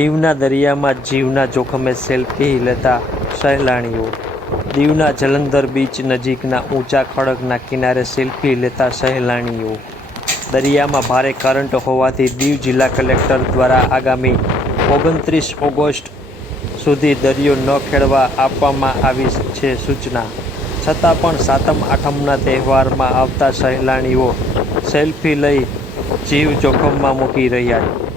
દીવના દરિયામાં જીવના જોખમે સેલ્ફી લેતા સહેલાણીઓ। દીવના જલંધર બીચ નજીકના ઊંચા ખડકના કિનારે સેલ્ફી લેતા સહેલાણીઓ। દરિયામાં ભારે કરંટ હોવાથી દીવ જિલ્લા કલેક્ટર દ્વારા આગામી 29 ઓગસ્ટ સુધી દરિયો ન ખેડવા આપવામાં આવી છે સૂચના। છતાં પણ સાતમ આઠમના તહેવારમાં આવતા સહેલાણીઓ સેલ્ફી લઈ જીવ જોખમમાં મૂકી રહ્યા